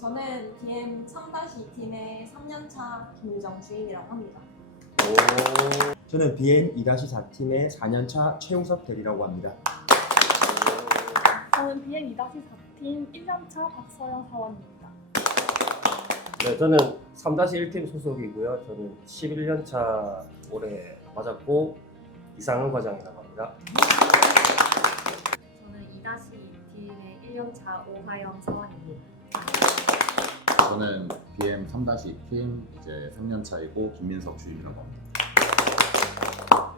저는 BM 3-2팀의 3년차 김유정주임이라고 합니다. 저는 BM 2-4팀의 4년차 최용섭 대리라고 합니다. 저는 BM 2-4팀 1년차 박서영 사원입니다. 네, 저는 3-1팀 소속이고요. 저는 11년차 올해 맞았고 이상은 과장이라고 합니다. 저는 2-2팀의 1년차 오하영 사원입니다. 저는 BM 3-2팀 이제 3년차이고 김민석 주임이라고 합니다.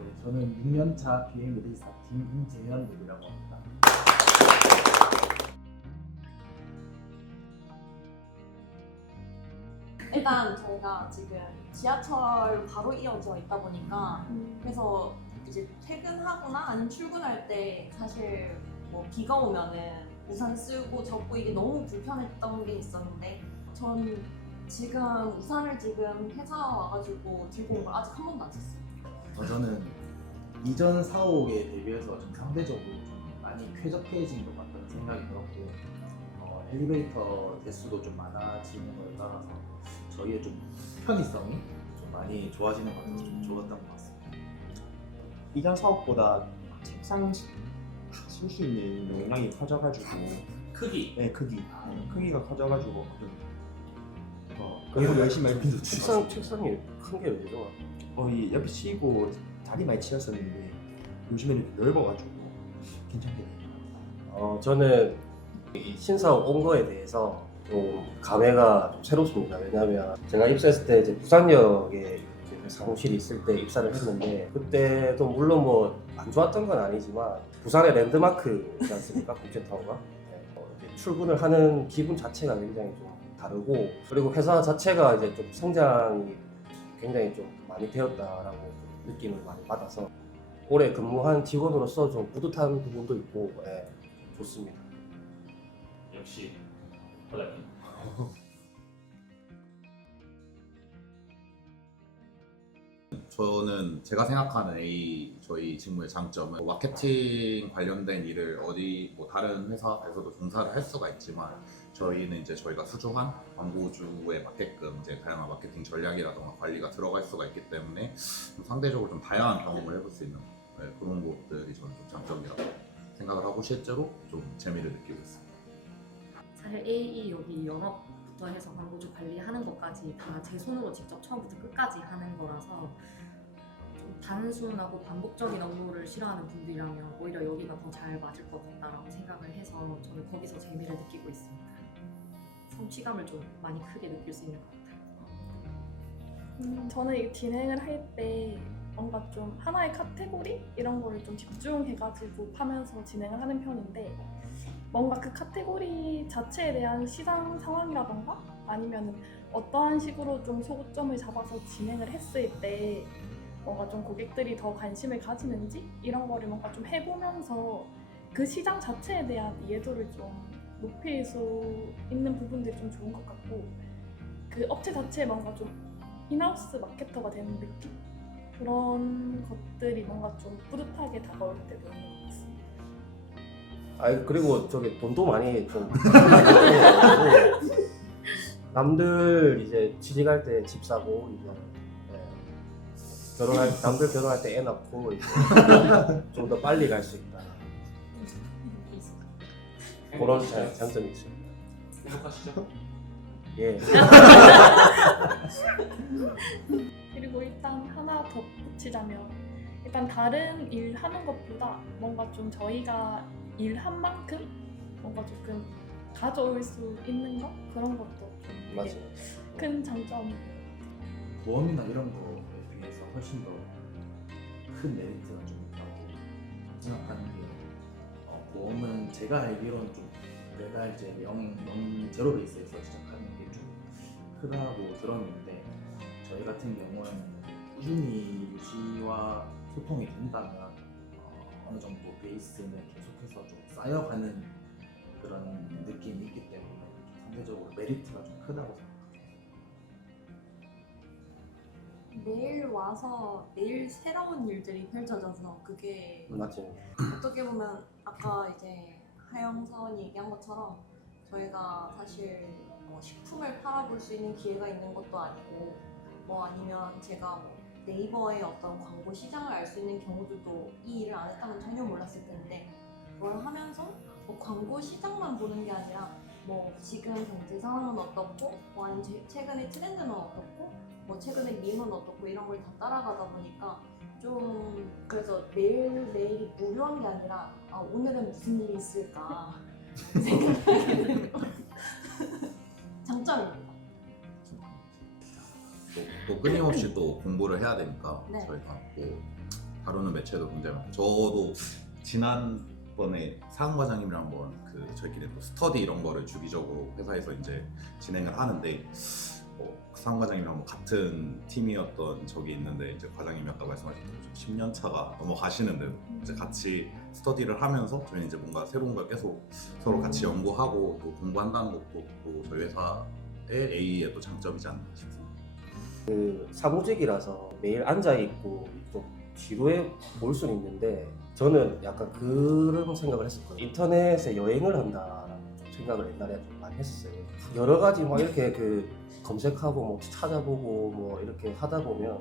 네, 저는 6년차 BM 2-4팀 임재현 대리라고 합니다. 일단 저희가 지금 지하철 바로 이어져 있다 보니까 그래서 이제 퇴근하거나 아니면 출근할 때 사실 뭐 비가 오면은 우산 쓰고 접고 이게 너무 불편했던 게 있었는데 전 지금 우산을 지금 회사 와가지고 들고 온 걸 아직 한 번도 안 썼어요. 저는 이전 사옥에 대비해서 좀 상대적으로 좀 많이 쾌적해진 것 같다는 생각이 들었고 엘리베이터 대수도 좀 많아지는 거에 따라서 저희의 좀 편의성이 좀 많이 좋아지는 것 같아서 좀 좋았던 것 같습니다. 이전 사업보다 책상 쓸 수 있는 용량이 커져가지고 크기. 네, 크기가 커져가지고 그리고 열심히 할 필요도 없어요. 책상이 큰 게 왜 좋아? 거의 옆에 치이고 다리 많이 치였었는데 요즘에는 이렇게 넓어가지고 괜찮게 돼요. 저는 이 신사옥 온 거에 대해서 좀 감회가 좀 새롭습니다. 왜냐하면 제가 입사했을 때 이제 부산역에 이제 사무실이 있을 때 입사를 했는데 그때도 물론 뭐 안 좋았던 건 아니지만 부산의 랜드마크지 않습니까? 국제타워가. 네, 이제 출근을 하는 기분 자체가 굉장히 좀 다르고 그리고 회사 자체가 이제 좀 성장이 굉장히 좀 많이 되었다라고 좀 느낌을 많이 받아서 올해 근무한 직원으로서 좀 뿌듯한 부분도 있고 좋습니다. 역시 과장님. 저는 제가 생각하는 저희 직무의 장점은 마케팅 관련된 일을 어디 뭐 다른 회사에서도 종사를 할 수가 있지만 저희는 이제 저희가 수주한 광고주에 맞게끔 이제 다양한 마케팅 전략이라던가 관리가 들어갈 수가 있기 때문에 좀 상대적으로 좀 다양한 경험을 해볼 수 있는 그런 것들이 저는 좀 장점이라고 생각을 하고 실제로 좀 재미를 느끼고 있습니다. 사실 AE 여기 영업부터 해서 광고주 관리하는 것까지 다 제 손으로 직접 처음부터 끝까지 하는 거라서 좀 단순하고 반복적인 업무를 싫어하는 분들이라면 오히려 여기가 더 잘 맞을 것 같다라고 생각을 해서 저는 거기서 재미를 느끼고 있습니다. 성취감을 좀 많이 크게 느낄 수 있는 것 같아요. 저는 이 진행을 할 때 뭔가 좀 하나의 카테고리 이런 거를 좀 집중해가지고 파면서 진행을 하는 편인데 뭔가 그 카테고리 자체에 대한 시장 상황이라던가 아니면 어떠한 식으로 좀 소구점을 잡아서 진행을 했을 때 뭔가 좀 고객들이 더 관심을 가지는지 이런 거를 뭔가 좀 해보면서 그 시장 자체에 대한 이해도를 좀 높일 수 있는 부분들이 좀 좋은 것 같고 그 업체 자체에 뭔가 좀 인하우스 마케터가 되는 느낌? 그런 것들이 뭔가 좀 뿌듯하게 다가올 때도 있는 것 같습니다. 그리고 저기 돈도 많이 좀 남들 이제 취직할 때 집 사고 이제 남들 결혼할 때 애 낳고 좀 더 빨리 갈 수 있다. 그런 장점이 있습니다. 행복하시죠? 예. 그리고 일단 하나 더 붙이자면 일단 다른 일 하는 것보다 뭔가 좀 저희가 일한 만큼 뭔가 조금 가져올 수 있는 거? 그런 것도 좀 맞아요. 큰 장점이에요. 보험이나 이런 거에 비해서 훨씬 더 큰 메리트가 좀 있다고 생각하는 게 보험은 제가 알기로는 좀 매달 이제 제로 베이스에서 시작하는 게 좀 크다고 들었는데 저희 같은 경우에는 꾸준히 유지와 소통이 된다면 어느 정도 베이스는 계속해서 좀 쌓여가는 그런 느낌이 있기 때문에 좀 상대적으로 메리트가 좀 크다고 생각합니다. 매일 와서 매일 새로운 일들이 펼쳐져서 그게 맞죠. 어떻게 보면 아까 이제 하영 사원이 얘기한 것처럼 저희가 사실 뭐 식품을 팔아볼 수 있는 기회가 있는 것도 아니고 뭐 아니면 제가 뭐 네이버의 어떤 광고 시장을 알 수 있는 경우들도 이 일을 안 했다면 전혀 몰랐을 텐데 그걸 하면서 뭐 광고 시장만 보는 게 아니라 뭐 지금 경제 상황은 어떻고 뭐 아니면 최근의 트렌드는 어떻고 뭐 최근의 밈은 어떻고 이런 걸 다 따라가다 보니까 좀 그래서 매일매일이 무료한 게 아니라 아, 오늘은 무슨 일이 있을까 생각하게 되는 장점입니다. 또 끊임없이 또 공부를 해야 되니까 네. 저희가 또 다루는 매체도 굉장히 많고 저도 지난번에 사은 과장님이랑 한번 그 저희끼리 또 스터디 이런 거를 주기적으로 회사에서 이제 진행을 하는데 사은 과장님이랑 뭐 같은 팀이었던 적이 있는데 이제 과장님이 아까 말씀하셨던 10년 차가 넘어가시는데 이제 같이 스터디를 하면서 저희는 이제 뭔가 새로운 걸 계속 서로 같이 연구하고 또 공부한다는 것도 또 저희 회사의 A의 또 장점이지 않나 싶습니다. 그 사무직이라서 매일 앉아 있고 좀 지루해 보일 수는 있는데 저는 약간 그런 생각을 했었거든요. 인터넷에 여행을 한다라는 좀 생각을 옛날에 좀 많이 했었어요. 여러 가지 막 이렇게 그 검색하고 뭐 찾아보고 뭐 이렇게 하다 보면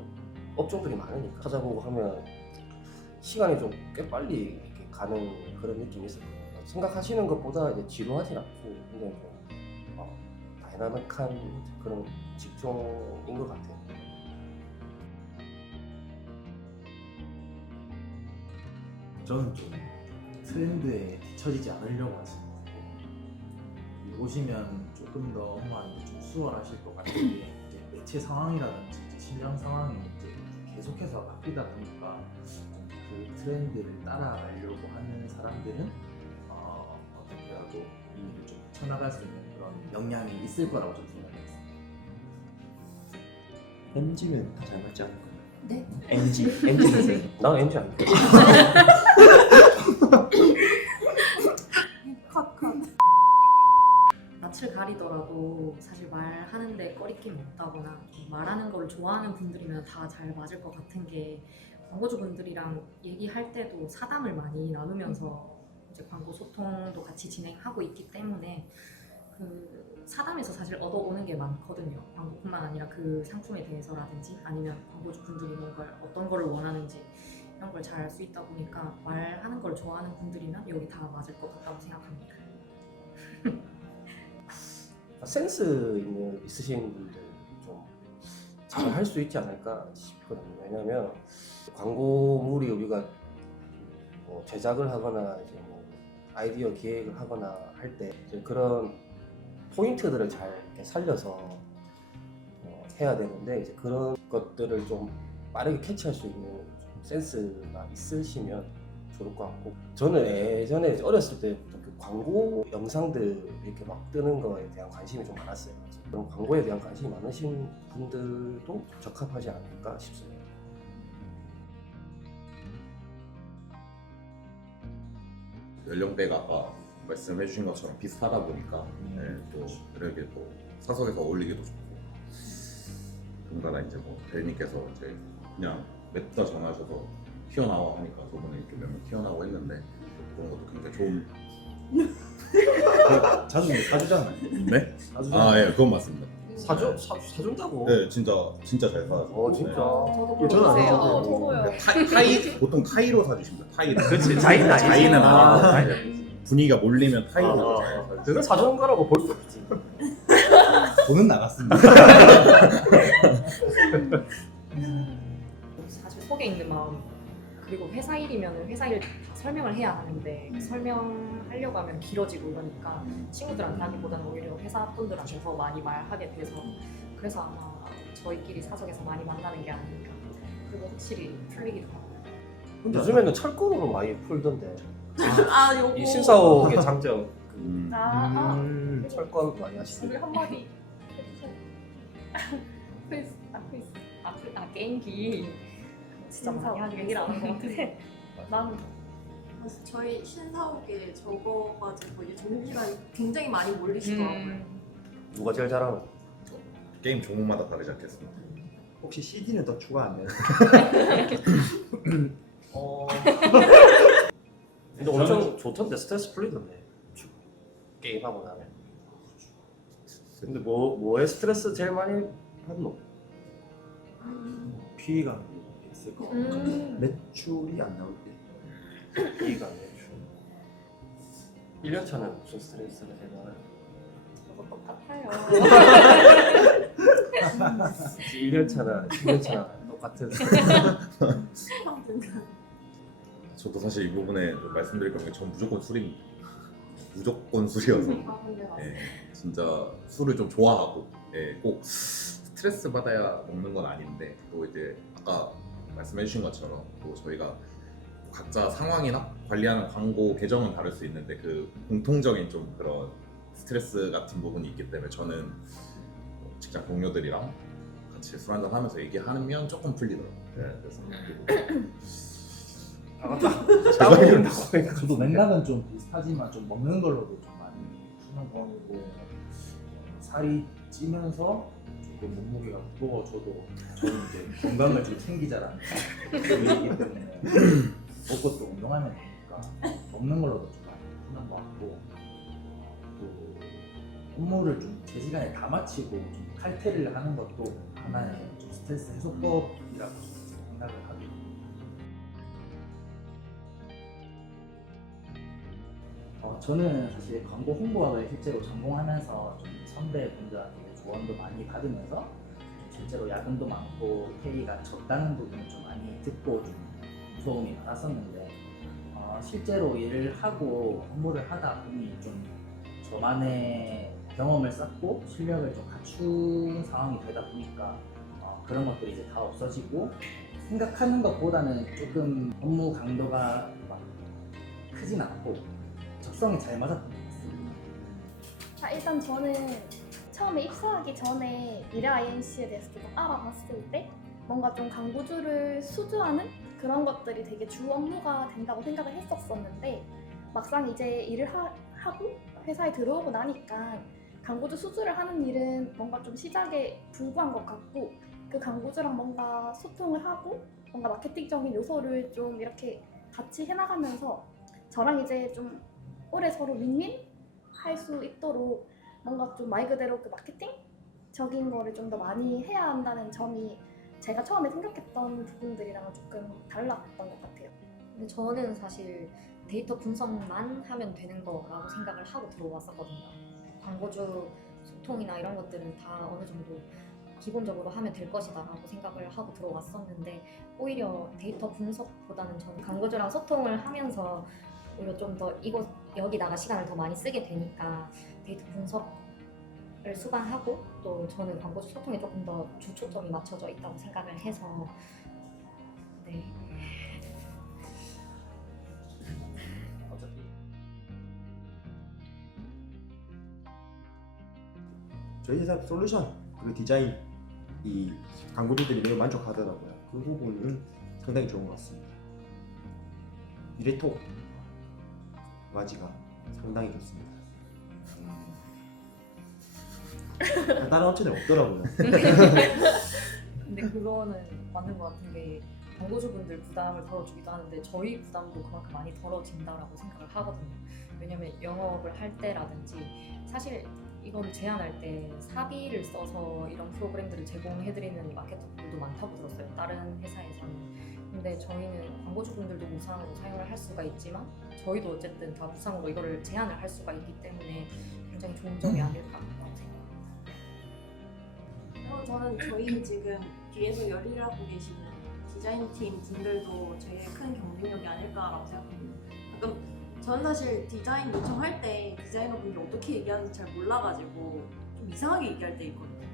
업종들이 많으니까 찾아보고 하면 시간이 좀 꽤 빨리 이렇게 가는 그런 느낌이 있었거든요. 생각하시는 것보다 이제 지루하진 않고 굉장히 좀 다이나믹한 그런 직종인 것 같아요. 저는 좀 트렌드에 뒤처지지 않으려고 하시는 것 같고 오시면 조금 더 업무하는데 좀 수월하실 것 같은 게 이제 매체 상황이라든지 이제 시장 상황이 이제 계속해서 바뀌다 보니까 그 트렌드를 따라가려고 하는 사람들은 어떻게라도 이 일을 좀 쳐나갈 수 있는 그런 역량이 있을 거라고 좀 생각했어요. MG면 다 잘 맞지 않을까요? 네? MG 선생. 나 MG 아니야. 컷컷. 낯을 가리더라도 사실 말하는데 꺼리낌이 없다거나 말하는 걸 좋아하는 분들이면 다 잘 맞을 것 같은 게 광고주분들이랑 얘기할 때도 사담을 많이 나누면서 이제 광고 소통도 같이 진행하고 있기 때문에 그 사담에서 사실 얻어오는 게 많거든요. 광고뿐만 아니라 그 상품에 대해서라든지 아니면 광고주분들이 어떤 걸 원하는지 이런 걸 잘 알 수 있다 보니까 말하는 걸 좋아하는 분들이면 여기 다 맞을 것 같다고 생각합니다. 센스 있으신 분들 좀 잘 할 수 있지 않을까 싶거든요. 왜냐면 광고물이 우리가 뭐 제작을 하거나 이제 뭐 아이디어 기획을 하거나 할 때 그런 포인트들을 잘 이렇게 살려서 해야 되는데 이제 그런 것들을 좀 빠르게 캐치할 수 있는 센스가 있으시면 좋을 것 같고 저는 예전에 어렸을 때부터 그 광고 영상들 이렇게 막 뜨는 거에 대한 관심이 좀 많았어요. 그런 광고에 대한 관심이 많으신 분들도 적합하지 않을까 싶습니다. 연령대가 아까 말씀해 주신 것처럼 비슷하다 보니까 네, 또 이렇게 또 사석에서 어울리기도 좋고 뭔가 이제 뭐 대리님께서 이제 그냥 냅다 전화하셔서 튀어나와 하니까 저번에 이렇게 몇 명 튀어나오고 했는데 그런 것도 굉장히 좋은 자주 사주잖아요. 네? 사주잖아요. 아 예 그건 맞습니다. 사준다고? 네 진짜 진짜 잘 사주고 진짜. 저도 저는 안 보세요. 사줘요. 저도요. 타이 보통 타이로 사주십니다. 타이로. 그렇지. 자기는 아니지. 자기는 아, 아니고 자기는 아니지. 분위기가 몰리면 타이로. 그걸 사주는 거라고 볼 수 없지. 돈은 나갔습니다. 사실 속에 있는 마음 그리고 회사 일이면 회사 일 설명을 해야 하는데 설명하려고 하면 길어지고 이러니까 친구들한테 하기보다는 오히려 회사 분들한테 더 많이 말하게 돼서 그래서 아마 저희끼리 사석에서 많이 만나는 게 아닐까. 그리고 확실히 풀리기도 하고. 요즘에는 철권으로 많이 풀던데. 아 요거 이 신사옥의 장점 철권 많이 우리 하시던데. 한마디 해주세요. 퀴즈, 퀴즈. 게임기 진짜 많이 하는 얘기를 안 하는 것 같아. 나는 그래서 저희 신사옥에 적어가지고 이제 점심시간에 굉장히 많이 몰리시더라고요. 누가 제일 잘하는? 게임 종목마다 다르지 않겠습니까? 혹시 CD는 더 추가 안 돼요? 근데 엄청 좋던데 스트레스 풀리던데 게임하고 나면. 근데 뭐에 스트레스 제일 많이 받노? 피해가 있을 것 같아요. 매출이 안 나올 때 B가 매출. 1년 차는 무슨 스트레스가 제일 많아요? 저도 똑같아요. 1년 차나 10년 차나 똑같은. 저도 사실 이 부분에 좀 말씀드릴 건데 전 무조건 술입니다. 무조건 술이어서 예, 진짜 술을 좀 좋아하고 예, 꼭 스트레스 받아야 먹는 건 아닌데 또 이제 아까 말씀해주신 것처럼 또 저희가 각자 상황이나 관리하는 광고 계정은 다를 수 있는데 그 공통적인 좀 그런 스트레스 같은 부분이 있기 때문에 저는 직장 동료들이랑 같이 술 한잔 하면서 얘기하면 조금 풀리더라고요. 네, 그래서 죄송해요. 저도 맥락은 좀 비슷하지만 좀 먹는 걸로도 좀 많이 푸는 것 같고 살이 찌면서 조금 몸무게가 무거워져도 저는 이제 건강을 좀 챙기자라는 의미이기 때문에 먹고 또 운동하면 되니까 먹는 걸로도 좀 많이 푸는 것 같고 또 업무를 좀 제 시간에 다 마치고 좀 칼퇴를 하는 것도 하나의 좀 스트레스 해소법이라고 생각을 하게 됩니다. 저는 사실 광고 홍보학을 실제로 전공하면서 좀 선배분들한테 조언도 많이 받으면서 실제로 야근도 많고 페이가 적다는 부분을 좀 많이 듣고 좀 도움이 많았었는데 실제로 일을 하고 업무를 하다 보니 좀 저만의 경험을 쌓고 실력을 좀 갖춘 상황이 되다 보니까 그런 것들이 이제 다 없어지고 생각하는 것보다는 조금 업무 강도가 막 크진 않고 적성이 잘 맞았던 것 같습니다. 일단 저는 처음에 입사하기 전에 미래 INC에 대해서 좀 알아봤을 때 뭔가 좀 광고주를 수주하는 그런 것들이 되게 주 업무가 된다고 생각을 했었었는데 막상 이제 일을 하고 회사에 들어오고 나니까 광고주 수주를 하는 일은 뭔가 좀 시작에 불과한 것 같고 그 광고주랑 뭔가 소통을 하고 뭔가 마케팅적인 요소를 좀 이렇게 같이 해나가면서 저랑 이제 좀 오래 서로 윈윈 할 수 있도록 뭔가 좀 말 그대로 그 마케팅적인 거를 좀 더 많이 해야 한다는 점이 제가 처음에 생각했던 부분들이랑은 조금 달랐던 것 같아요. 근데 저는 사실 데이터 분석만 하면 되는 거라고 생각을 하고 들어왔었거든요. 광고주 소통이나 이런 것들은 다 어느 정도 기본적으로 하면 될 것이다 라고 생각을 하고 들어왔었는데 오히려 데이터 분석보다는 저는 광고주랑 소통을 하면서 오히려 좀 더 여기다가 시간을 더 많이 쓰게 되니까 데이터 분석을 수반하고 또 저는 광고주 소통에 조금 더 주초점이 맞춰져 있다고 생각을 해서 네. 저희 회사 솔루션 그리고 디자인 이 광고주들이 매우 만족하더라고요. 그 부분은 상당히 좋은 것 같습니다. 미래톡 맞이가 상당히 좋습니다. 다른 업체는 없더라고요. 근데 그거는 맞는 것 같은 게 광고주분들 부담을 덜어주기도 하는데 저희 부담도 그만큼 많이 덜어진다라고 생각을 하거든요. 왜냐면 영업을 할 때라든지 사실 이건 제안할 때 사비를 써서 이런 프로그램들을 제공해드리는 마케터들도 많다고 들었어요. 다른 회사에서는. 근데 저희는 광고주분들도 무상으로 사용을 할 수가 있지만 저희도 어쨌든 다 무상으로 이거를 제안을 할 수가 있기 때문에 굉장히 좋은 점이 아닐까라고 생각합니다. 그리고 저는 저희 지금 뒤에서 열일을 하고 계시는 디자인팀 분들도 제일 큰 경쟁력이 아닐까라고 생각합니다. 가끔 저는 사실 디자인 요청할 때 디자이너분들이 어떻게 얘기하는지 잘 몰라가지고 좀 이상하게 얘기할 때 있거든요.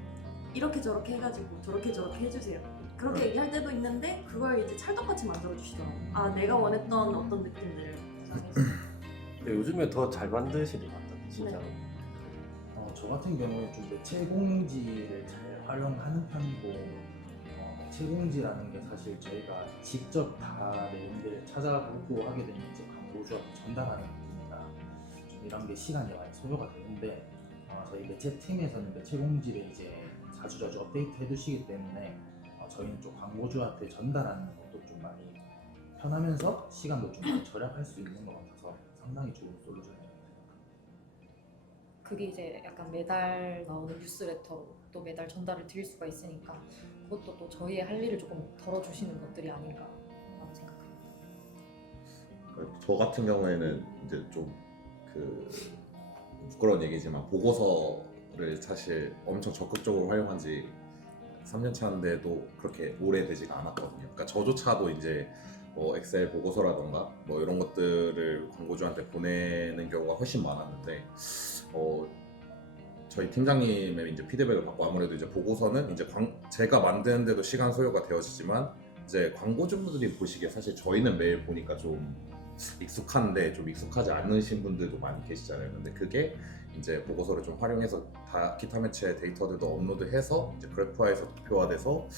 이렇게 저렇게 해가지고 저렇게 해주세요. 그렇게 얘기할 때도 있는데 그걸 이제 찰떡같이 만들어주시더라고요. 아 내가 원했던 어떤 느낌들을 구상해서. 근데 요즘에 더 잘 만드시는 것 같다 진짜로. 저 같은 경우에 좀 매체 공지를 잘 활용하는 편이고 매체 공지라는 게 사실 저희가 직접 다 내용들을 찾아보고 하게 되면 이제 광고주한테 전달하는 부분이라 좀 이런 게 시간이 많이 소요가 되는데 저희 매체 팀에서는 매체 공지를 이제 자주자주 업데이트 해두시기 때문에 저희는 좀 광고주한테 전달하는 것도 좀 많이 편하면서 시간도 좀 더 절약할 수 있는 것 같아서 상당히 좋은 솔루션이라고 생각합니다. 그게 이제 약간 매달 나오는 뉴스레터로 또 매달 전달을 드릴 수가 있으니까 그것도 또 저희의 할 일을 조금 덜어주시는 것들이 아닌가라고 생각합니다. 저 같은 경우에는 이제 좀 그 부끄러운 얘기지만 보고서를 사실 엄청 적극적으로 활용한 지 3년 차인데도 그렇게 오래되지가 않았거든요. 그러니까 저조차도 이제 뭐 엑셀 보고서라던가 뭐 이런 것들을 광고주한테 보내는 경우가 훨씬 많았는데 저희 팀장님의 이제 피드백을 받고 아무래도 이제 보고서는 이제 제가 만드는데도 시간 소요가 되어지지만 이제 광고주분들이 보시기에 사실 저희는 매일 보니까 좀 익숙한데 좀 익숙하지 않으신 분들도 많이 계시잖아요. 근데 그게 이제 보고서를 좀 활용해서 다 기타 매체 데이터들도 업로드해서 이제 그래프화해서 도표화돼서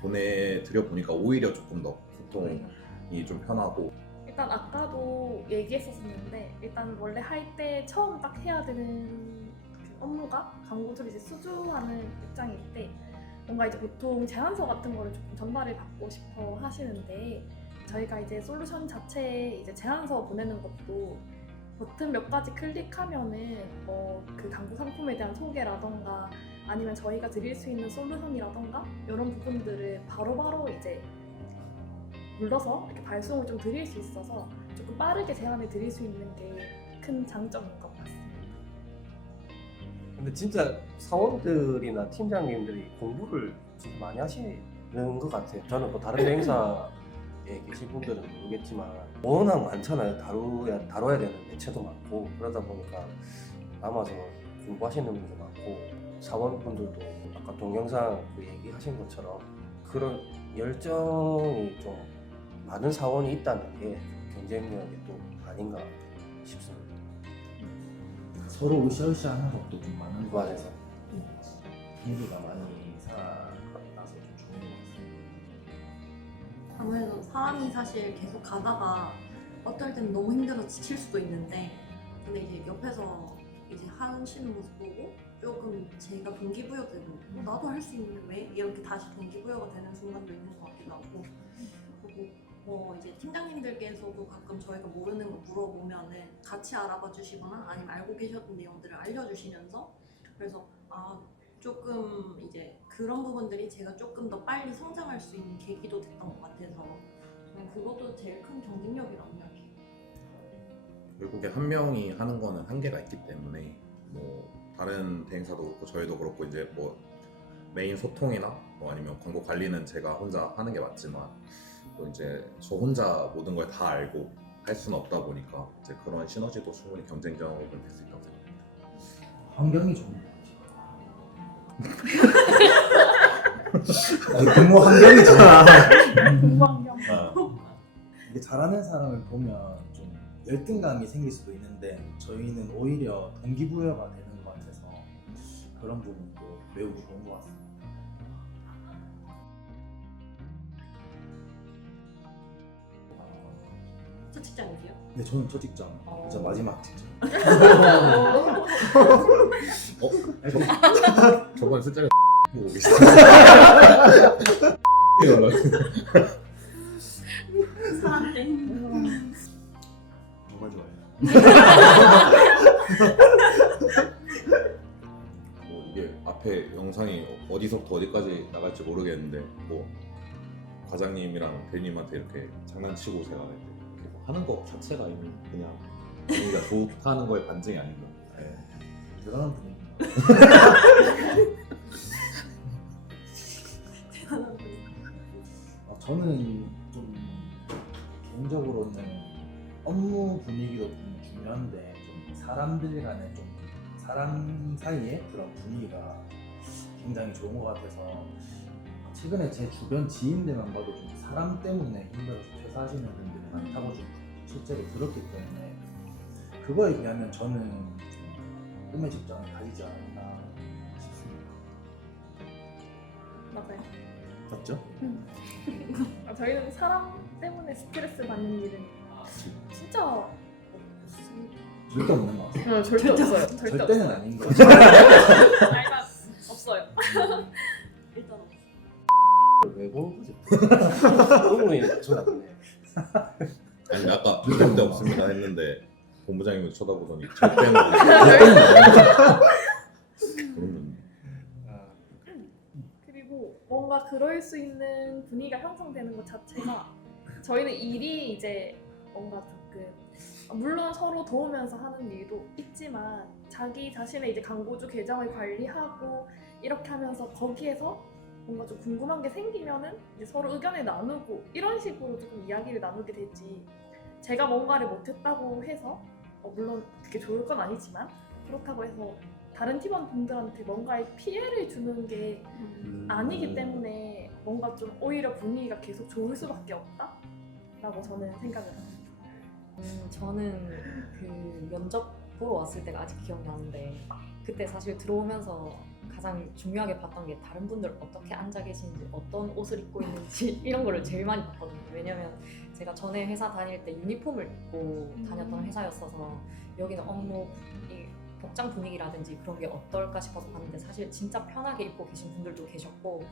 보내드려 보니까 오히려 조금 더 소통이 좀 편하고. 일단 아까도 얘기했었는데 일단 원래 할 때 처음 딱 해야 되는 그 업무가 광고주를 이제 수주하는 입장일 때 뭔가 이제 보통 제안서 같은 거를 조금 전달을 받고 싶어 하시는데 저희가 이제 솔루션 자체에 이제 제안서 보내는 것도 버튼 몇 가지 클릭하면은 그 광고 상품에 대한 소개라던가 아니면 저희가 드릴 수 있는 솔루션이라던가 이런 부분들을 바로바로 이제 눌러서 이렇게 발송을 좀 드릴 수 있어서 조금 빠르게 제안을 드릴 수 있는 게 큰 장점인 것 같습니다. 근데 진짜 사원들이나 팀장님들이 공부를 진짜 많이 하시는 것 같아요. 저는 뭐 다른 행사에 계신 분들은 모르겠지만 워낙 많잖아요. 다뤄야 되는 매체도 많고 그러다 보니까 남아서 공부하시는 분도 많고 사원분들도 아까 동영상 그 얘기하신 것처럼 그런 열정이 좀 많은 사원이 있다는 게 경쟁력이 또 아닌가 싶습니다. 서로 으쌰으쌰하는 것도 좀 많은 것 맞아요. 같아서 분위기가 많이 살아나서 좀 좋은 것 같습니다. 아무래도 사람이 사실 계속 가다가 어떨 때는 너무 힘들어 지칠 수도 있는데 근데 이제 옆에서 이제 하시는 모습 보고 조금 제가 동기부여되고 나도 할 수 있는데 왜? 이렇게 다시 동기부여가 되는 순간도 있는 것 같기도 하고 그리고 이제 팀장님들께서도 가끔 저희가 모르는 거 물어보면은 같이 알아봐 주시거나 아니면 알고 계셨던 내용들을 알려주시면서 그래서 조금 이제 그런 부분들이 제가 조금 더 빨리 성장할 수 있는 계기도 됐던 것 같아서 저는 그것도 제일 큰 경쟁력이라고 생각해요. 결국에 한 명이 하는 거는 한계가 있기 때문에 뭐 다른 대행사도 그렇고 저희도 그렇고 이제 뭐 메인 소통이나 뭐 아니면 광고 관리는 제가 혼자 하는 게 맞지만 또 이제 저 혼자 모든 걸 다 알고 할 수는 없다 보니까 이제 그런 시너지도 충분히 경쟁력은 될 수 있다고 생각합니다. 환경이 좋은 것 같아요. 근무 환경이 좋아. 공부 환경. 이게 잘하는 사람을 보면 좀 열등감이 생길 수도 있는데 저희는 오히려 동기부여가 되는 것 같아서 그런 부분도 매우 좋은 것 같습니다. 첫 직장이세요? 근데 저는 첫 직장, 진짜 마지막 직장. 저번에 숫자를 보고 계시죠? 사람들 뭐가 좋아요? 뭐 이게 앞에 영상이 어디서부터 어디까지 나갈지 모르겠는데 뭐 과장님이랑 대리님한테 이렇게 장난치고 제가 이렇게 뭐 하는 거 자체가 이미 그냥 분위기가 좋다는 거에 반증이 아닌가. 네. 대단한 분위기입니다. 저는 좀 개인적으로는 업무 분위기도 좀 중요한데 좀 사람들 간에 좀 사람 사이에 그런 분위기가 굉장히 좋은 것 같아서 최근에 제 주변 지인들만 봐도 좀 사람 때문에 힘들어서 퇴사하시는 분들이 많다고 좀 실제로 들었기 때문에 그거에 비하면 저는 좀 꿈의 직장을 가지지 않았나 싶습니다. 맞아요. 맞죠? 저희는 사람 때문에 스트레스 받는 일은 진짜 없습니다. 절대 없는 것 같아요. 절대 없어요. 절대 절대는 없어요. 아닌 것 같아요. 일단 없어요. 일단 왜 보는 거지? 너무 저 나쁘네. 아니 아까 절대 없습니다 했는데 본부장님도 쳐다보더니 절대는 안 그런 그리고 뭔가 그럴 수 있는 분위기가 형성되는 것 자체가 저희는 일이 이제 뭔가 조금 물론 서로 도우면서 하는 일도 있지만 자기 자신의 이제 광고주 계정을 관리하고 이렇게 하면서 거기에서 뭔가 좀 궁금한 게 생기면은 이제 서로 의견을 나누고 이런 식으로 조금 이야기를 나누게 되지 제가 뭔가를 못했다고 해서 물론 그게 좋을 건 아니지만 그렇다고 해서 다른 팀원분들한테 뭔가의 피해를 주는 게 아니기 때문에 뭔가 좀 오히려 분위기가 계속 좋을 수밖에 없다라고 저는 생각을 합니다. 저는 그 면접 보러 왔을 때가 아직 기억나는데 그때 사실 들어오면서 가장 중요하게 봤던 게 다른 분들 어떻게 앉아 계시는지 어떤 옷을 입고 있는지 이런 거를 제일 많이 봤거든요. 왜냐면 제가 전에 회사 다닐 때 유니폼을 입고 다녔던 회사였어서 여기는 업무 이 복장 분위기라든지 그런 게 어떨까 싶어서 봤는데 사실 진짜 편하게 입고 계신 분들도 계셨고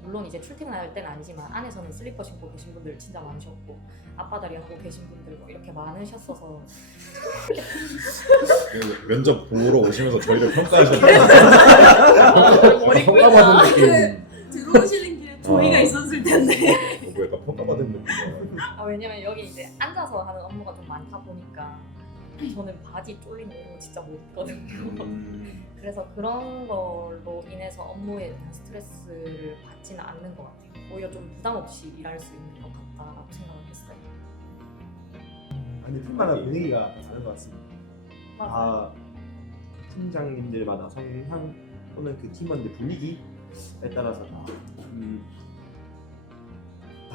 물론 이제 출퇴근할 때는 아니지만 안에서는 슬리퍼 신고 계신 분들 진짜 많으셨고 앞바다리 하고 계신 분들 뭐 이렇게 많으셨어서 면접 보러 오시면서 저희를 평가하셨는데 머리 평가받은 느낌. 들어오시는 길에 저희가 있었을 텐데. 뭐 약간 평가받은 느낌이야. 왜냐면 여기 이제 앉아서 하는 업무가 좀 많다 보니까 저는 바지 쫄리는 이런 거 진짜 못 입거든요. 그래서 그런 걸로 인해서 업무에 대한 스트레스를 받지는 않는 것 같아요. 오히려 좀 부담 없이 일할 수 있는 것 같다라고 생각을 했어요. 아니 팀마다 분위기가 다른 것 같습니다. 다 팀장님들마다 성향 또는 그 팀원들 분위기에 따라서 다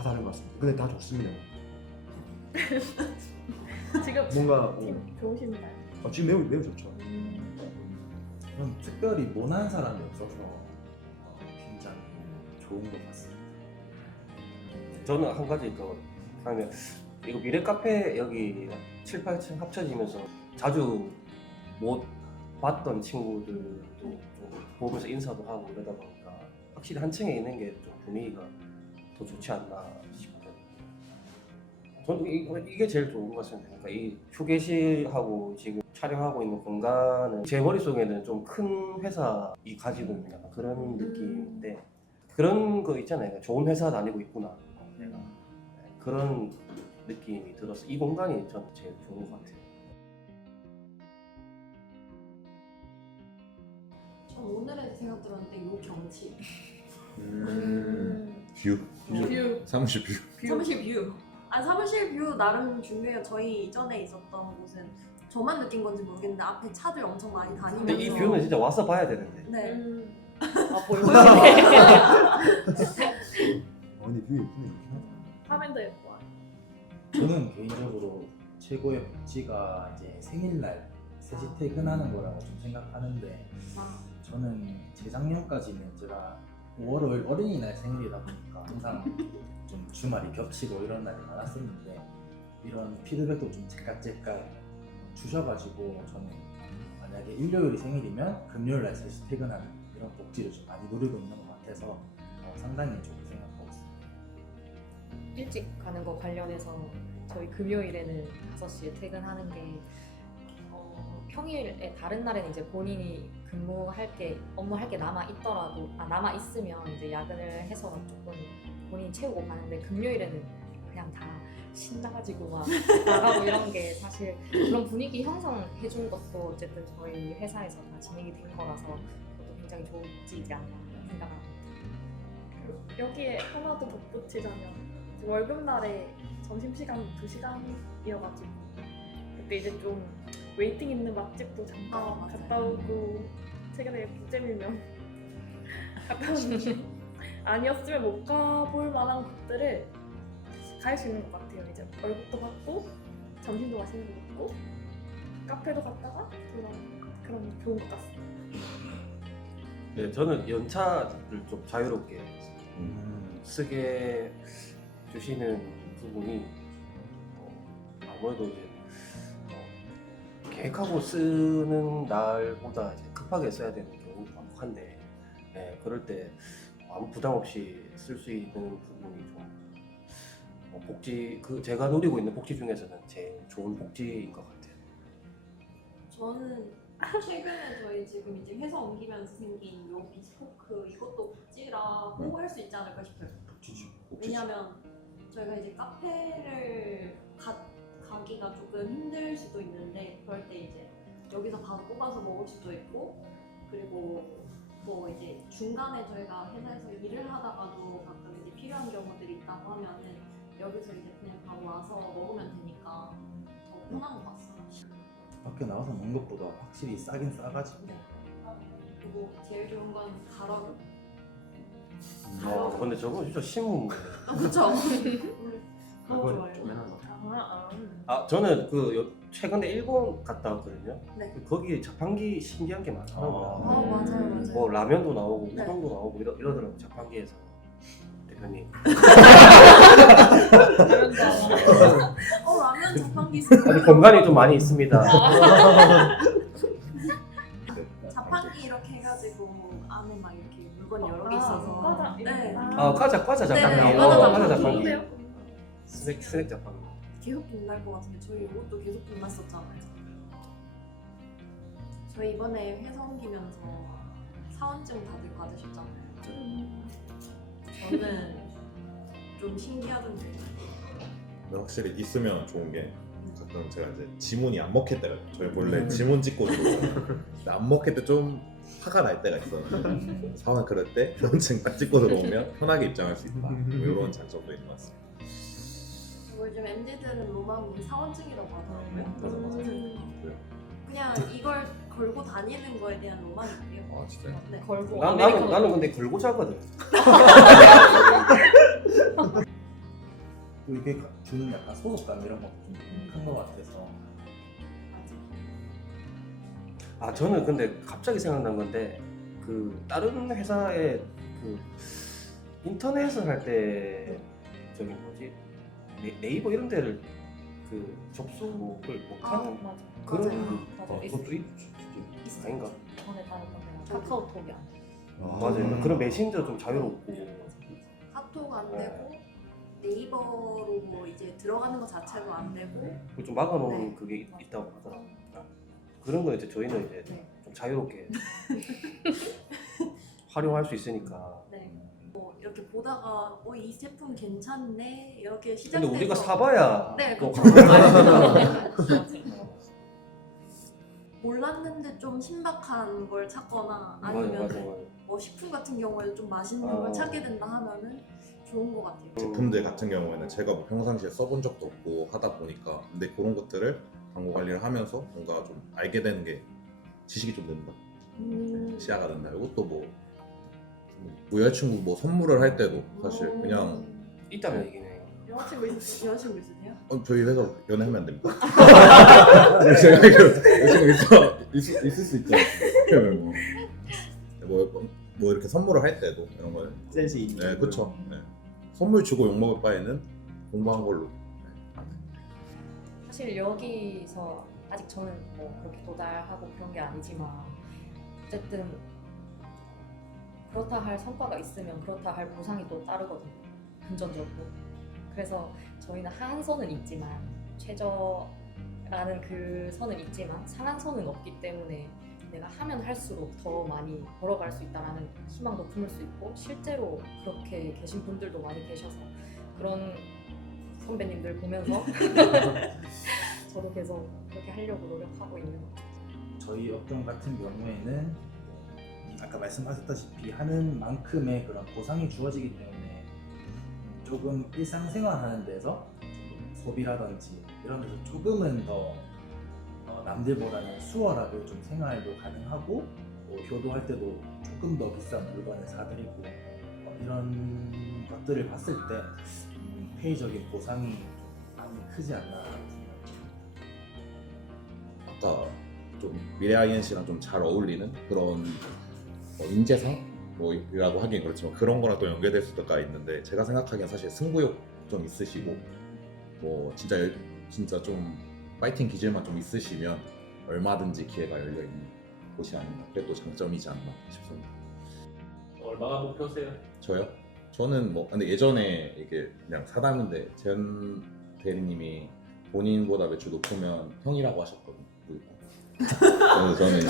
다른 것 같습니다. 근데 다 좋습니다. 지금 뭔가 팀 좋으신가요? 지금 매우 좋죠. 저는 특별히 모난 사람이 없어서 굉장히 좋은 것 같습니다. 저는 한 가지 더 하면 이거 미래 카페 여기 7, 8층 합쳐지면서 자주 못 봤던 친구들도 좀 보면서 인사도 하고 이러다 보니까 확실히 한 층에 있는 게 좀 분위기가 더 좋지 않나 싶어요. 저는 이게 제일 좋은 것 같습니다. 그러니까 이 휴게실하고 지금 촬영하고 있는 공간은 제 머릿속에는 좀 큰 회사이 가지고 있는 약간 그런 느낌인데 그런 거 있잖아요. 좋은 회사 다니고 있구나. 내가 그런 느낌이 들어서 이 공간이 저는 제일 좋은 것 같아요. 저 오늘의 생각 들었는데 요 경치. 뷰. 뷰. 사무실 뷰. 사무실 뷰. 사무실 뷰 나름 중요해요. 저희 이전에 있었던 곳은 저만 느낀 건지 모르겠는데 앞에 차들 엄청 많이 다니면서. 근데 이 뷰는 진짜 와서 봐야 되는데. 네. 보여주네. 아니 뷰 예쁘네. 화면도 예뻐. 저는 개인적으로 최고의 복지가 이제 생일날 3시 퇴근하는 거라고 좀 생각하는데 저는 재작년까지는 제가 5월 어린이날 생일이다 보니까 항상 좀 주말이 겹치고 이런 날이 많았었는데 이런 피드백도 좀 제깍제깍 주셔가지고 저는 만약에 일요일이 생일이면 금요일날 3시 퇴근하는 이런 복지를 좀 많이 누리고 있는 것 같아서 상당히 좋게 생각하고 있습니다. 일찍 가는 거 관련해서 저희 금요일에는 5시에 퇴근하는 게 평일에 다른 날에는 이제 본인이 업무할 게 남아 있더라도 남아 있으면 이제 야근을 해서 조금 본인이 채우고 가는데 금요일에는 그냥 다 신나가지고 막 나가고 이런 게 사실 그런 분위기 형성해 준 것도 어쨌든 저희 회사에서 다 진행이 된 거라서 그것도 굉장히 좋은 복지이지 않나 생각합니다. 여기에 하나 더 덧붙이자면 월급날에 점심시간 2시간이어가지고 그때 이제 좀 웨이팅 있는 맛집도 잠깐 맞아요. 갔다 오고 최근에 국제밀면 갔다 오는데 아니었으면 못 가볼 만한 곳들을 갈 수 있는 것 같아요. 이제 월급도 받고 점심도 맛있는 거 먹고 카페도 갔다가 그런 좋은 것 같습니다. 네, 저는 연차를 좀 자유롭게 쓰게 주시는 부분이 아무래도 이제 계획하고 쓰는 날보다 이제 급하게 써야 되는 경우도 많고 한데 그럴 때 아무 부담 없이 쓸 수 있는 부분이 좀 복지 제가 누리고 있는 복지 중에서는 제일 좋은 복지인 것 같아요. 저는 최근에 저희 지금 이제 회사 옮기면서 생긴 요 비스포크 이것도 복지라고 할 수 있지 않을까 싶어요. 복지지. 왜냐면 저희가 이제 카페를 가기가 조금 힘들 수도 있는데 그럴 때 이제 여기서 바로 뽑아서 먹을 수도 있고 그리고 뭐 이제 중간에 저희가 회사에서 일을 하다가도 가끔 이제 필요한 경우들이 있다고 하면은 여기서 이제 그냥 바로 와서 먹으면 되니까 더 편한 것 같아요. 밖에 나와서 먹는 것보다 확실히 싸긴 싸가지고. 그리고 제일 좋은 건 가로로. 근데 저거 진짜 심은 거예요. 그쵸? 너무 그건 좋아요. 좀 해놨나? 저는 최근에 일본 갔다 왔거든요. 네. 거기 자판기 신기한 게 많더라고요. 맞아요. 뭐 라면도 나오고 네. 우동도 나오고 이러더라고요. 자판기에서. 대표님. 라면 자판기 아니, 공간이 좀 많이 있습니다. 자판기 이렇게 해가지고 안에 막 이렇게 물건 여러 개 있어서 과자. 네. 과자 자판기. 네, 과자 자판기. 좋은데요? 스낵 자판기. 계속 돈 날 것 같은데 저희 이것도 계속 돈 났었잖아요. 저희 이번에 회사 옮기면서 사원증 다들 받으셨잖아요. 저는 좀 신기하던데. 근데 확실히 있으면 좋은 게 가끔 제가 이제 지문이 안 먹힐 때가 있어요. 저희 원래 지문 찍고 들어오면 안 먹힐 때 좀 화가 날 때가 있었는데 사원 그럴 때 면증 딱 찍고 들어오면 편하게 입장할 수 있다. 뭐 이런 장점도 있는 것 같습니다. 요즘 MZ들은 로망이 사원증이라고 하더라고요. 그냥 이걸 걸고 다니는 거에 대한 로망이 있대요. 아 진짜요? 네. 걸고 나는 근데 걸고 자거든. 또 이게 주는 약간 소속감 이런 것도 좀 큰 것 같아서. 저는 근데 갑자기 생각난 건데 다른 회사에 인터넷을 할 때 저기 뭐지 네이버 이런 데를 접속을 못하는 맞아. 그런 맞아. 것도 아닌가? 전에 다녔던 데가 카카오톡이 안 돼. 맞아요. 그런 메신저 좀 자유롭고. 카톡 안 되고 네이버로 뭐 이제 들어가는 것 자체도 안 되고 좀 막아놓은 네. 그게 있다고 하더라고요. 그런 거 이제 저희는 이제 좀 자유롭게 활용할 수 있으니까. 네. 뭐 이렇게 보다가 이 제품 괜찮네 이렇게 시작돼서 근데 우리가 사봐야 네, 또 그쵸. 가격이 몰랐는데 좀 신박한 걸 찾거나 맞아요, 아니면 맞아요. 뭐 식품 같은 경우에도 좀 맛있는 아. 걸 찾게 된다 하면은 좋은 것 같아요. 제품들 같은 경우에는 제가 뭐 평상시에 써본 적도 없고 하다 보니까 근데 그런 것들을 광고 관리를 하면서 뭔가 좀 알게 되는 게 지식이 좀 는다. 시야가 는다. 이것도 뭐 여자친구 뭐 선물을 할 때도 사실 그냥 있다는 얘기네요. 여자친구 여자친구 있으세요? 저희 회사 연애하면 안 됩니다. 제가 여자친구 있을 수 있죠. 뭐 이렇게 선물을 할 때도 이런 거 센스 있는. 네, 그렇죠. 네. 선물 주고 욕 먹을 바에는 공부한 걸로. 사실 여기서 아직 저는 뭐 그렇게 도달하고 그런 게 아니지만 어쨌든 그렇다 할 성과가 있으면 그렇다 할 보상이 또 따르거든요. 금전적으로. 그래서 저희는 하한선은 있지만 최저라는 그 선은 있지만 상한선은 없기 때문에 내가 하면 할수록 더 많이 벌어갈 수 있다라는 희망도 품을 수 있고 실제로 그렇게 계신 분들도 많이 계셔서 그런 선배님들 보면서 저도 계속 그렇게 하려고 노력하고 있는 것 같아요. 저희 업종 같은 경우에는 아까 말씀하셨다시피 하는 만큼의 그런 보상이 주어지기 때문에 조금 일상생활 하는 데서 소비라든지 이런 데서 조금은 더 남들보다는 수월하게 좀 생활도 가능하고 효도할 때도 조금 더 비싼 물건을 사드리고 이런 것들을 봤을 때 회의적인 보상이 좀 많이 크지 않나 생각합니다. 아까 좀 미래 INC랑 좀 잘 어울리는 그런 인재상 뭐라고 하긴 그렇지만 그런 거랑 또 연계될 수가 있는데 제가 생각하기엔 사실 승부욕 좀 있으시고 뭐 진짜 좀 파이팅 기질만 좀 있으시면 얼마든지 기회가 열려 있는 곳이 아닌가. 그게 또 장점이지 않나 싶습니다. 얼마가 목표세요? 저요? 저는 뭐 근데 예전에 이게 그냥 사담인데 재현 대리님이 본인보다 매출 높으면 형이라고 하셨거든요. 그래서 저는 이제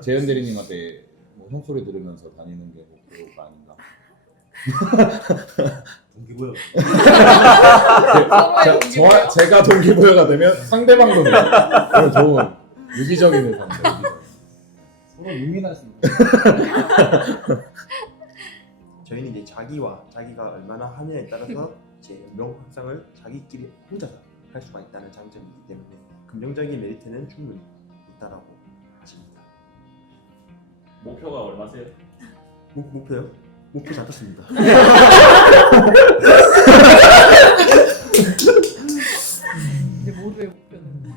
재현 대리님한테 뭐 형 소리 들으면서 다니는 게 목표가 아닌가. 동기부여. 서로의 동기부여. 제가 동기부여가 되면 상대방도 그런 좋은 유기적인 회사입니다. 서로 유민하십니다. 저희는 이제 자기가 얼마나 하느냐에 따라서 이제 연봉 확상을 자기끼리 혼자서 할 수가 있다는 장점이기 때문에 긍정적인 메리트는 충분히 있다라고 하십니다. 목표가 얼마세요? 목표요? 목표 잡혔습니다. 이제 모두의 목표는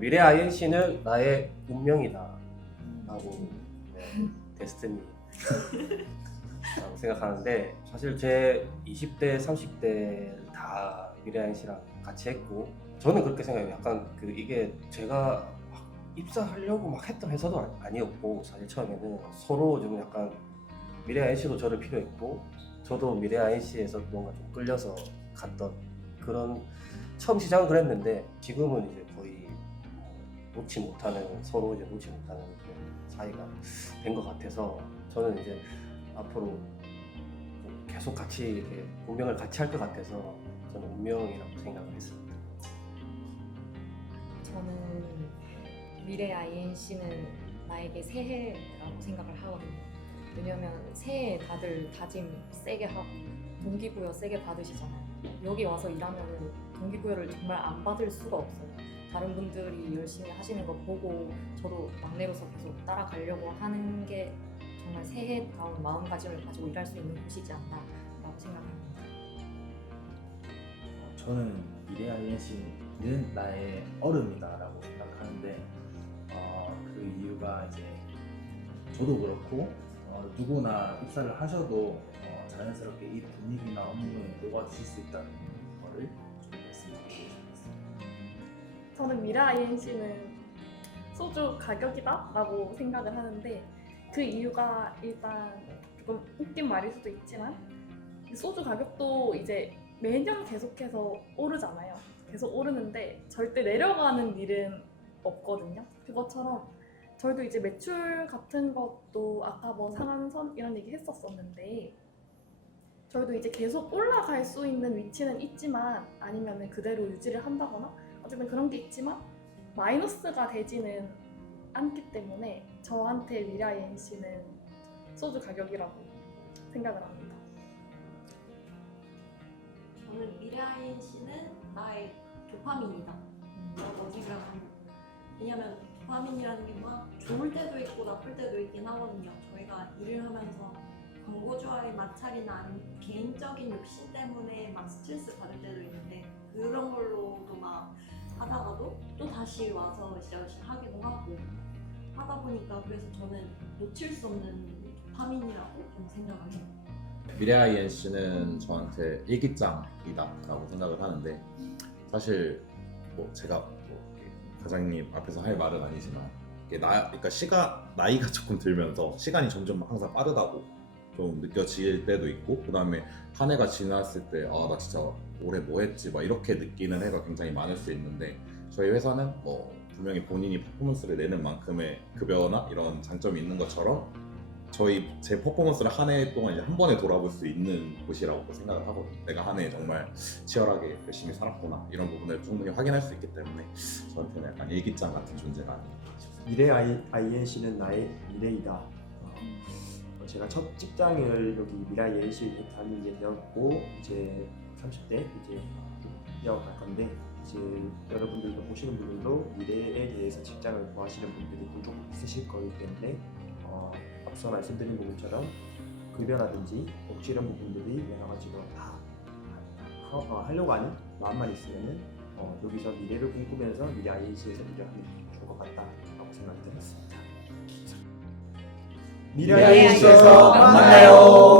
미래 INC는 나의 운명이다 라고 데스티니 라고 생각하는데 사실 제 20대 30대 다 미래 INC랑 같이 했고 저는 그렇게 생각해요. 약간 이게 제가 막 입사하려고 막 했던 회사도 아니었고 사실 처음에는 서로 좀 약간 미래 INC도 저를 필요했고 저도 미래 INC에서 뭔가 좀 끌려서 갔던 그런 처음 시작은 그랬는데 지금은 이제 거의 놓지 못하는 서로 이제 놓지 못하는 그런 사이가 된 것 같아서 저는 이제 앞으로 계속 같이 이렇게 운명을 같이 할 것 같아서 저는 운명이라고 생각을 했습니다. 저는 미래 INC는 나에게 새해라고 생각을 하거든요. 왜냐면 새해 다들 다짐 세게 하고 동기부여 세게 받으시잖아요. 여기 와서 일하면 동기부여를 정말 안 받을 수가 없어요. 다른 분들이 열심히 하시는 거 보고 저도 막내로서 계속 따라가려고 하는 게 정말 새해다운 마음가짐을 가지고 일할 수 있는 곳이지 않나라고 생각합니다. 저는 미래 INC는 나의 얼음이다라고 생각하는데 그 이유가 이제 저도 그렇고 누구나 입사를 하셔도 자연스럽게 이 분위기나 업무에 녹아드실 수 있다는 거를 좀 말씀드리고 싶습니다. 저는 미래 INC는 소주 가격이다 라고 생각을 하는데 그 이유가 일단 조금 웃긴 말일 수도 있지만 소주 가격도 이제 매년 계속해서 오르잖아요. 계속 오르는데 절대 내려가는 일은 없거든요. 그것처럼 저희도 이제 매출 같은 것도 아까 뭐 상한선 이런 얘기 했었었는데 저희도 이제 계속 올라갈 수 있는 위치는 있지만 아니면 그대로 유지를 한다거나 어쨌든 그런 게 있지만 마이너스가 되지는 않기 때문에 저한테 미래 INC는 소주 가격이라고 생각을 합니다. 저는 미래 INC는 나의 도파민이다 라고 생각합니다. 왜냐면 도파민이라는 게 막 좋을 때도 있고 나쁠 때도 있긴 하거든요. 저희가 일을 하면서 광고주와의 마찰이나 아니면 개인적인 욕심 때문에 막 스트레스 받을 때도 있는데 그런 걸로도 막 하다가도 또 다시 와서 열심히 하기도 하고 하다 보니까 그래서 저는 놓칠 수 없는 도파민이라고 좀 생각을 해요. 미래 INC는 저한테 일기장이다라고 생각을 하는데 사실 뭐 제가 뭐 과장님 앞에서 할 말은 아니지만 이게 그러니까 나이가 조금 들면서 시간이 점점 항상 빠르다고 좀 느껴질 때도 있고 그 다음에 한 해가 지났을 때 아 나 진짜 올해 뭐 했지 막 이렇게 느끼는 해가 굉장히 많을 수 있는데 저희 회사는 뭐 분명히 본인이 퍼포먼스를 내는 만큼의 급여나 이런 장점이 있는 것처럼 제 퍼포먼스를 한 해 동안 이제 한 번에 돌아볼 수 있는 곳이라고 생각을 하거든요. 내가 한 해 정말 치열하게 열심히 살았구나 이런 부분을 충분히 확인할 수 있기 때문에 저한테는 약간 일기장 같은 존재가 아닌가 싶습니다. 미래 INC는 나의 미래이다. 제가 첫 직장을 여기 미래 INC에 다니게 되었고 이제 30대 이제 이어갈 건데 이제 여러분들도 보시는 분들도 미래에 대해서 직장을 구하시는 분들이 좀 있으실 거기 때문에 앞서 말씀드린 부분처럼 급여라든지 복지 이런 부분들이 여러 가지로 다 하려고 하는 마음만 있으면은 여기서 미래를 꿈꾸면서 미래 INC에서 일을 하면 좋을 것 같다라고 생각이 들었습니다. 미래 INC에서 만나요.